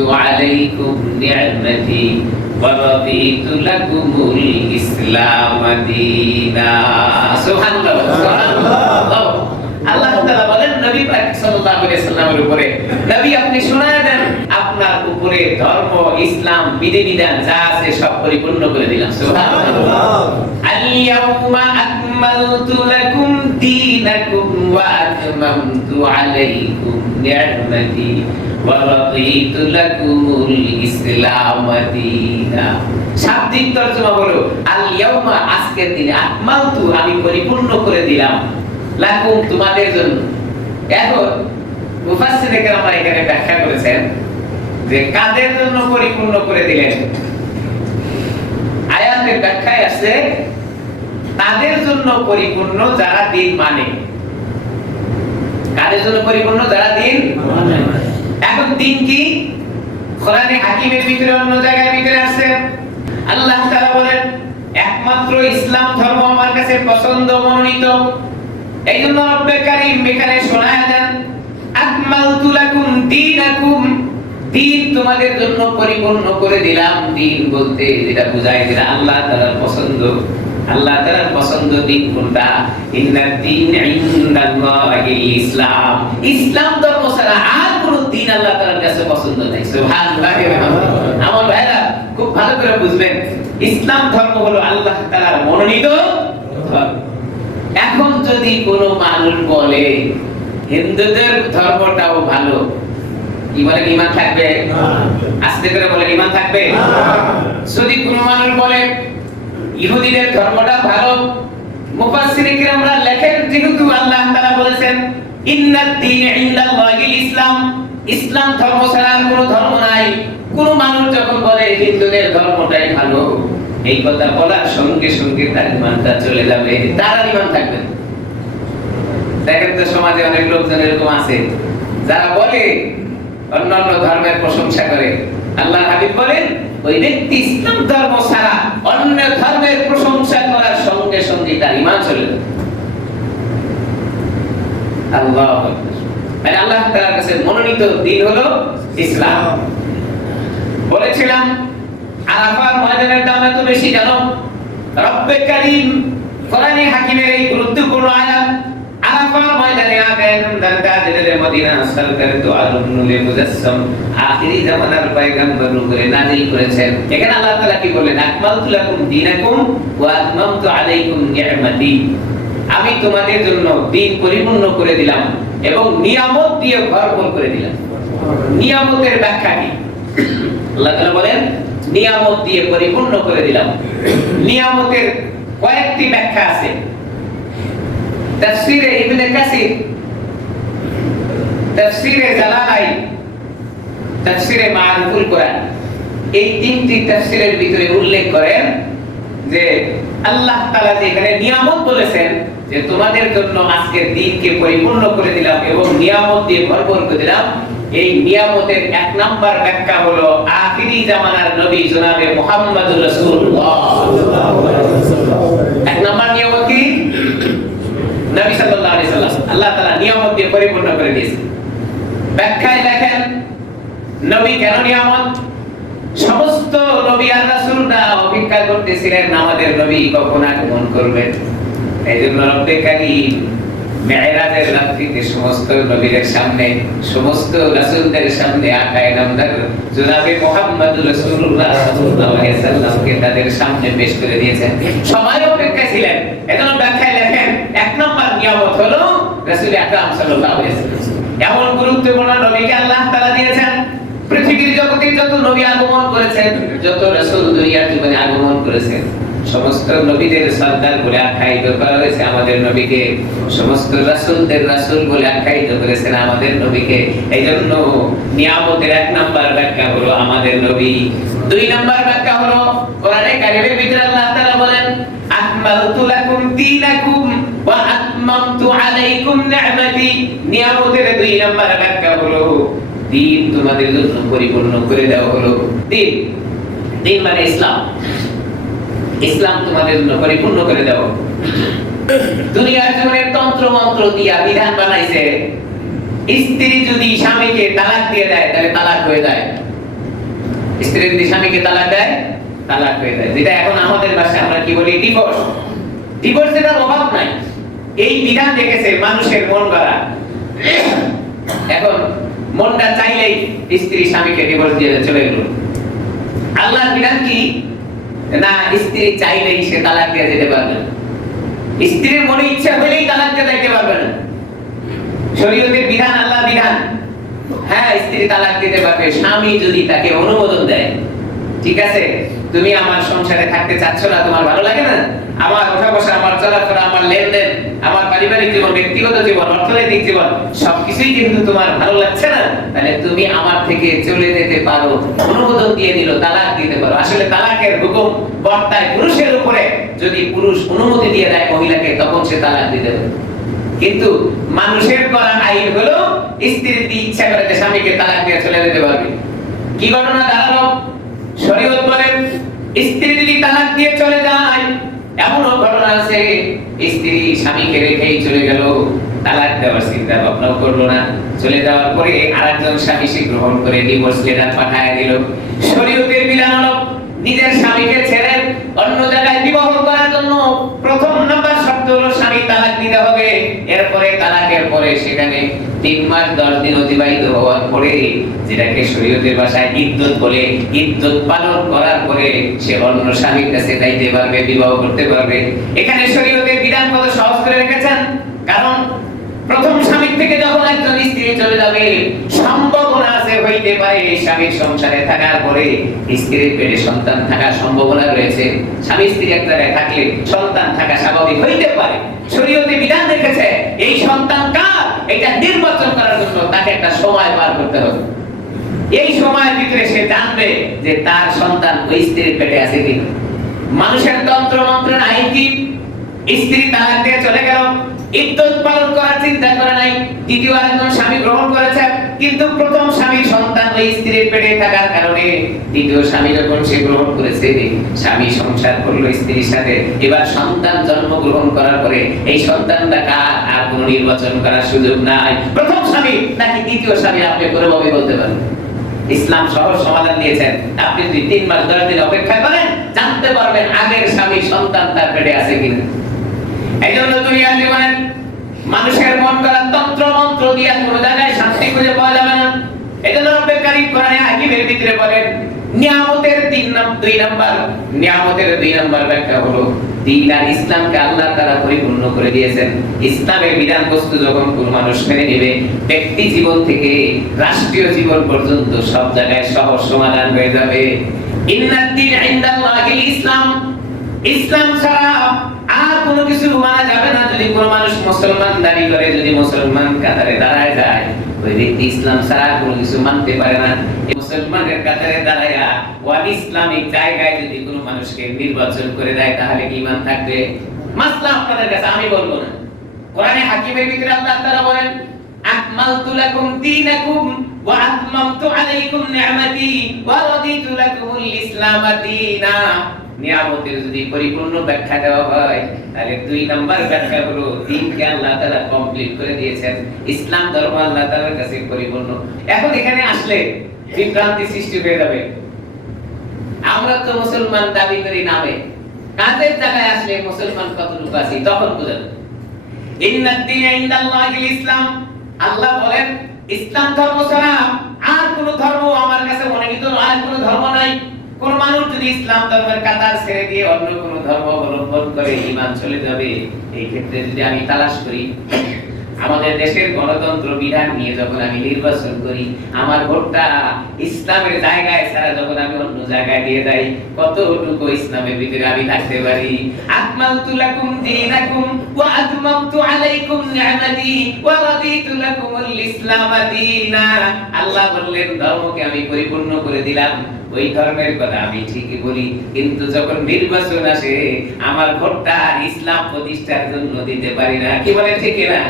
আতমামতু আলাইকুম নি'মাতি ওয়া রাদিতু লাকুমুল ইসলাম দীনা। সুবহানাল্লাহ, সুবহানাল্লাহ। আল্লাহ তাআলা বলেন নবী পাক সাল্লাল্লাহু আলাইহি সাল্লামের উপরে, নবী আপনি শোনায় দেন আপনার উপরে ধর্ম, ইসলাম, বিধিবিধান যা আছে সব পরিপূর্ণ করে দিলাম। সুবহানাল্লাহ। আল ইয়াউমা আকমালতু লাকুম দীনাকুম ওয়া আতমামতু আলাইকুম নি'মাতি ওয়া রাদিতু লাকুমুল ইসলাম দীনা। শাব্দিক তরজমা হলো আল ইয়াউমা আজকের দিনে, আকমালতু আমি পরিপূর্ণ করে দিলাম, লাকুম তোমাদের জন্য। এখন মুফাসসিরে কেরাম এখানে ব্যাখ্যা করেছেন যে কাদের জন্য পরিপূর্ণ করে দিলেন। আয়াতের ব্যাখ্যায় আছে তাদের জন্য পরিপূর্ণ যারা দিন মানে। কাদের জন্য পরিপূর্ণ? যারা দিন মানে। এখন দিন কি? কোরআনে হাকিমের ভিতরে অন্য জায়গার ভিতরে আছে আল্লাহ তাআলা বলেন একমাত্র ইসলাম ধর্ম আমার কাছে পছন্দ মনোনীত। এইজন্য রব্বে কারীম এখানে শোনায় দেন আকমালতু লাকুম দীনাকুম, দিন তোমাদের জন্য পরিপূর্ণ করে দিলাম। দিন বলতে যেটা বোঝায় যেটা আল্লাহ তাআলার পছন্দ। আল্লাহ তাআলার পছন্দ দিন কোনটা? ইন্নাদ দীন ইনদাল্লাহিল ইসলাম। ইসলাম ধর্ম ছাড়া আর কোন দিন আল্লাহ তাআলার কাছে পছন্দ নাই। সুবহানাল্লাহ। আমার ভাইরা খুব ভালো করে বুঝবেন, ইসলাম ধর্ম হলো আল্লাহ তাআলার মনোনীত ধর্ম। এখন যদি কোনো মানুষ বলে হিন্দুদের ধর্মটাও ভালো, কি বলে? ঈমান থাকবে? আস্তে করে বলে ঈমান থাকবে? যদি কোনো মানুষ বলে ইহুদিদের ধর্মটা ভালো, মুফাসসিরে কিরামরা লেখেন যেহেতু আল্লাহ তাআলা বলেছেন ইন্নাদ দীন ইনদাল্লাহিল ইসলাম, ইসলাম ধর্ম ছাড়া আর কোনো ধর্ম নাই। কোন মানুষ যখন বলে হিন্দুদের ধর্মটাই ভালো, এই কথা বলার সঙ্গে সঙ্গে তার ঈমানটা চলে যাবে, তার আর ঈমান থাকবে না। দেখেন তো সমাজে অনেক লোকজন এরকম আছে যারা বলে অন্যান্য ধর্মের প্রশংসা করে। আল্লাহর হাবিব বলেন ওই ব্যক্তি ইসলাম ধর্ম ছাড়া অন্য ধর্মের প্রশংসা করার সঙ্গে সঙ্গে তার ঈমান চলে যাবে। আল্লাহু আকবার। মানে আল্লাহ তাআলার কাছে মনোনীত দিন হলো ইসলাম। বলেছিলাম আরাফার ময়দানের দাম এত বেশি কেন? রব্বে কারীম কোরআনে হাকিমের এই গুরুত্বপূর্ণ আয়াত আরাফার ময়দানে আবেন দারকাদের মদিনা সরকার তো আলমুল মুজাসসাম আখিরি জামানার পয়গম্বর উপরে নাযিল করেছেন। এখানে আল্লাহ তাআলা কি বলেন? আকমালতু লাকুম দীনাকুম ওয়া আতমামতু আলাইকুম নি'মাতি। আমি তোমাদের জন্য দিন পরিপূর্ণ করে দিলাম এবং নিয়ামত দিয়ে ভরপুর করে দিলাম। নিয়ামতের ব্যাখ্যা কি? আল্লাহ তাআলা বলেন নিয়ামত দিয়ে পরিপূর্ণ করে দিলাম। নিয়ামতের কয়েকটি ব্যাখ্যা আছে। তাফসীরে ইবনে কাসির, তাফসীরে জালালাইন, তাফসীরে মারিফুল কোরআন, এই তিনটি তাফসীরের ভিতরে উল্লেখ করেন যে আল্লাহ তাআলা যে এখানে নিয়ামত বলেছেন যে তোমাদের জন্য আজকের দিনকে পরিপূর্ণ করে দিলাম এবং নিয়ামত দিয়ে ভরপুর করে দিলাম, এই নিয়ামতের এক নাম্বার ব্যাখ্যা হলো আখিরি জামানার নবী জনাবে মুহাম্মদুর রাসূলুল্লাহ সাল্লাল্লাহু আলাইহি ওয়াসাল্লাম। এক নাম্বার নিয়ামত কি? নবী সাল্লাল্লাহু আলাইহি ওয়াসাল্লাম আল্লাহ তাআলা নিয়ামত দিয়ে পরিপূর্ণ করে দিয়েছেন। ব্যাখ্যায় লেখেন নবী কেন নিয়ামত? সমস্ত নবী আর রাসূলরা অপেক্ষা করতেছিলেন আমাদের নবী কখন আগমন করবেন। এইজন্য রব্বে কারীম মেরাজের রাত্রিতে সমস্ত নবীদের সামনে, সমস্ত রাসূলদের সামনে আকায়ে নামদার জনাবে মুহাম্মদুর রাসূলুল্লাহ সাল্লাল্লাহু আলাইহি ওয়াসাল্লামকে তাদের সামনে পেশ করে দিয়েছেন। সবাই অপেক্ষা ছিলেন। এজন্য ব্যাখ্যায় লেখেন এক নম্বর নিয়ামত হলো রাসূল আকরাম সাল্লাল্লাহু আলাইহি ওয়াসাল্লাম। এমন গুরুত্বপূর্ণ নবীকে আল্লাহ তাআলা দিয়েছেন। পৃথিবীর জগতে যত নবী আগমন করেছেন, যত রাসূল দুনিয়ার জীবনে আগমন করেছেন, সমস্ত নবীদের সরদার বলে আখ্যায়িত করা হয়েছে আমাদের নবীকে। সমস্ত রাসূলদের রাসূল বলে আখ্যায়িত করেছেন আমাদের নবীকে। এইজন্য নিয়ামতের এক নাম্বার ব্যাখ্যা হলো আমাদের নবী। দুই নাম্বার ব্যাখ্যা হলো কোরআনে কারীমের ভিতরে আল্লাহ তাআলা বলেন আকমালতু লাকুম দীনাকুম ওয়া আতমামতু আলাইকুম নি'মাতি। নিয়ামতের দুই নাম্বার ব্যাখ্যা হলো দিন তোমাদের জন্য পরিপূর্ণ করে দেওয়া হলো। দিন, দিন মানে ইসলাম। ইসলাম তোমাদের জন্য পরিপূর্ণ করে দাও। দুনিয়ার জীবনের তন্ত্র মন্ত্র দিয়া বিধান বানাইছে, স্ত্রী যদি স্বামীকে তালাক দিয়ে দেয় তাহলে তালাক হয়ে যায়। স্ত্রী যদি স্বামীকে তালাক দেয়, তালাক হয়ে যায়, যেটা এখন আমাদের ভাষায় আমরা কি বলি, ডিভোর্স। ডিভোর্সের অভাব নাই, এই বিধান দেখেছে মানুষের মন গড়া। এখন মনটা চাইলেই স্ত্রী স্বামীকে ডিভোর্স দিয়ে চলে গেল। আল্লাহর বিধান কি না, স্ত্রী চাইলেই সে তালাক দিয়ে যেতে পারবে না, স্ত্রীর মনে ইচ্ছা হলেই তালাক দিয়ে দিতে পারবে না। শরীয়তের বিধান, আল্লাহর বিধান, হ্যাঁ স্ত্রী তালাক দিতে পারবে স্বামী যদি তাকে অনুমোদন দেয়। ঠিক আছে, তুমি আমার সংসারে থাকতে চাচ্ছ না, তোমার ভালো লাগে না, আমার ওঠা বসা, আমার চলাফেরা, আমার লেনদেন, আমার পারিবারিক জীবন, ব্যক্তিগত জীবন, অর্থনৈতিক জীবন সবকিছুই কিন্তু তোমার ভালো লাগছে না, তাহলে তুমি আমার থেকে চলে যেতে পারো। অনুমোদন দিয়ে দিল, তালাক দিতে পারো। আসলে তালাকের হুকুম বর্তায় পুরুষের উপরে, যদি পুরুষ অনুমতি দিয়ে দেয় মহিলাকে, তখন সে তালাক দিতে পারে। কিন্তু মানুষের করা আইন হলো স্ত্রী যদি ইচ্ছা করে যে স্বামীকে তালাক দিয়ে চলে যেতে পারবে। কি ঘটনা দাঁড়ালো, শরীয়ত বলেন স্ত্রী যদি তালাক দিয়ে চলে যায়, এমনও ঘটনা আছে স্ত্রী স্বামীকে রেখেই চলে গেল, তালাক দেওয়ার চিন্তা ভাবনাও করলো না, চলে যাওয়ার পরে আরেকজন স্বামী সে গ্রহণ করে ডিভোর্স লেটার পাঠায় দিল। শরীয়তের বিধান হলো নিজের স্বামীকে ছেড়ে অন্য জায়গায় বিবাহ করার জন্য প্রথম নাম্বার শর্ত হলো স্বামী তালাক দিতে হবে। এরপরে তালাকের পরে সেখানে 3 মাস 10 দিন অতিবাহিত হওয়ার পরে, যেটাকে শরীয়তের ভাষায় ইদ্দত বলে, ইদ্দত পালন করার পরে সে অন্য স্বামীর কাছে যাইতে পারবে, বিবাহ করতে পারবে। এখানে শরীয়তের বিধান কত সহজ করে রেখেছেন, কারণ প্রথম স্বামীর থেকে যখন একজন স্ত্রী চলে যাবে, সম্ভাবনা আছে হইতে পারে স্বামীর সংসারে থাকার পরে স্ত্রীর পেটে সন্তান থাকার সম্ভাবনা রয়েছে। স্বামী স্ত্রী এক জায়গায় থাকলে সন্তান থাকা স্বাভাবিক হইতে পারে। শরীয়তে বিধান রেখেছে এই সন্তান কার, এটা নির্বাচন করার জন্য তাকে একটা সময় পার করতে হবে। এই সময়ের ভিতরে সে জানবে যে তার সন্তান ওই স্ত্রীর পেটে আছে কিনা। মানুষের তন্ত্র মন্ত্রের আইন কি, স্ত্রী তালাক দিয়ে চলে গেল, ইদ্দত পালন করার চিন্তা করে নাই, দ্বিতীয় আরেকজন স্বামী গ্রহণ করেছে, কিন্তু প্রথম স্বামীর সন্তান ওই স্ত্রীর পেটে থাকার কারণে দ্বিতীয় স্বামী যখন সে গ্রহণ করেছে, স্বামী সংসার করলো স্ত্রীর সাথে, এবার সন্তান জন্মগ্রহণ করার পরে এই সন্তানটা কার আর কোনো নির্বাচন করার সুযোগ নাই, প্রথম স্বামী নাকি দ্বিতীয় স্বামী আপনি কোনোভাবে বলতে পারেন। ইসলাম সহজ সমাধান দিয়েছেন, আপনি যদি 3 মাস 10 দিন অপেক্ষা করেন, জানতে পারবেন আগের স্বামীর সন্তান তার পেটে আছে কিনা। এই জন্য দুনিয়ার জীবনে মানুষের মন গড়া তন্ত্র মন্ত্র দিয়ে কোনো জায়গায় শান্তি খুঁজে পাওয়া যাবে না। এই জন্য রব্বে কারীম কোরআনে হাকিমের ভিতরে বলেন, নিয়ামতের 2 নাম্বার, নিয়ামতের 2 নাম্বার ব্যাখ্যা হলো দ্বীন আর ইসলামকে আল্লাহ তাআলা পরিপূর্ণ করে দিয়েছেন। ইসলামের বিধান বস্তু যখন কোন মানুষ মেনে নেবে, ব্যক্তি জীবন থেকে রাষ্ট্রীয় জীবন পর্যন্ত সব জায়গায় সহজ সমাধান হয়ে যাবে। ইন্নাদ দীন ইনদাল্লাহিল ইসলাম, ইসলাম ছাড়া আর কোনো কিছু মানা যাবে না। যদি কোনো মানুষ মুসলমান দাবি করে, যদি মুসলমান কাতারে দাঁড়ায় যায়, ওই ব্যক্তি ইসলাম ছাড়া কোনো কিছু মানতে পারে না। এই মুসলমানের কাতারে দাঁড়ায়া ওয়াল ইসলামিক জায়গায় যদি কোনো মানুষকে নির্বাচন করে দেয়, তাহলে কি ঈমান থাকবে? মাসলা আপনাদের কাছে আমি বলবো না, কোরআনে হাকিমের ভিতরে আল্লাহ তাআলা বলেন, আকমালতু লাকুম দীনাকুম ওয়া আতমামতু আলাইকুম নি'মাতি ওয়া রাদিতু লাকুমুল ইসলাম দীনা। নিয়ামতের যদি পরিপূর্ণ ব্যাখ্যা দেওয়া হয়, তাহলে 2 নাম্বার ব্যাখ্যা হলো দ্বীনকে আল্লাহ তাআলা কমপ্লিট করে দিয়েছেন, ইসলাম ধর্ম আল্লাহ তাআলার কাছে পরিপূর্ণ। এখন এখানে আসলে বিভ্রান্তি সৃষ্টি হয়ে যাবে। আমরা তো মুসলমান দাবি করি নামে, কাজের জায়গায় আসলে মুসলমান কতটুকু আছি তখন বুঝাবো। ইন্নাদ দীন ইনদাল্লাহিল ইসলাম, আল্লাহ বলেন ইসলাম ধর্ম ছাড়া আর কোন ধর্ম আমার কাছে মনোনীত আর কোন ধর্ম নাই। কোন মানুষ যদি ইসলাম ধর্মের কাতার ছেড়ে দিয়ে অন্য কোন ধর্ম অবলম্বন করে ঈমান চলে যাবে। এই ক্ষেত্রে যদি আমি তালাশ করি, আমাদের দেশের গণতন্ত্র বিধান নিয়ে যখন আমি নির্বাচন করি, আমার ভোটটা ইসলামের জায়গায় ছাড়া যখন আমি অন্য জায়গায় দিয়ে যাই, কতটুকু ইসলামের ভিতরে আমি থাকতে পারি? আকমালতু লাকুম দীনাকুম ওয়া আতমামতু আলাইকুম নি'মাতি ওয়া রাদিতু লাকুমুল ইসলাম দীনা। আল্লাহ বললেন ধর্মকে আমি পরিপূর্ণ করে দিলাম। ওই ধর্মের কথা আমি ঠিকই বলি, কিন্তু যখন নির্বাচন আসে আমার ভোটটা ইসলাম প্রতিষ্ঠার জন্য দিতে পারি না। কি বলে ঠিক না?